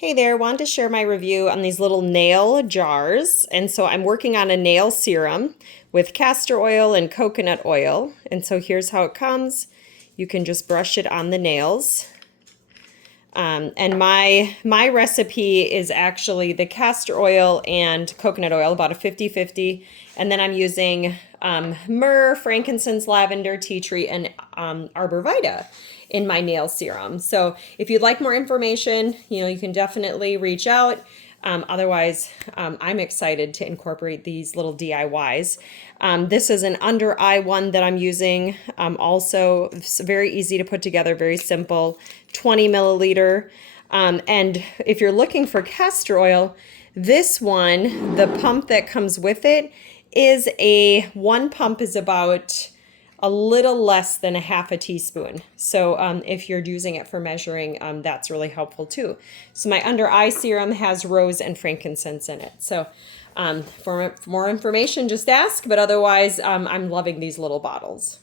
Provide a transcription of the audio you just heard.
Hey there, wanted to share my review on these little nail jars. And so I'm working on a nail serum with castor oil and coconut oil. And so here's how it comes. You can just brush it on the nails. And my recipe is actually the castor oil and coconut oil, about a 50-50. And then I'm using myrrh, frankincense, lavender, tea tree, and arborvitae in my nail serum. So if you'd like more information, you can definitely reach out. Otherwise, I'm excited to incorporate these little DIYs. This is an under eye one that I'm using. Also, it's very easy to put together, very simple, 20 milliliter. And if you're looking for castor oil, this one, the pump that comes with it is one pump is about a little less than a half a teaspoon. So if you're using it for measuring, that's really helpful too. So my under eye serum has rose and frankincense in it. So for more information, just ask, but otherwise I'm loving these little bottles.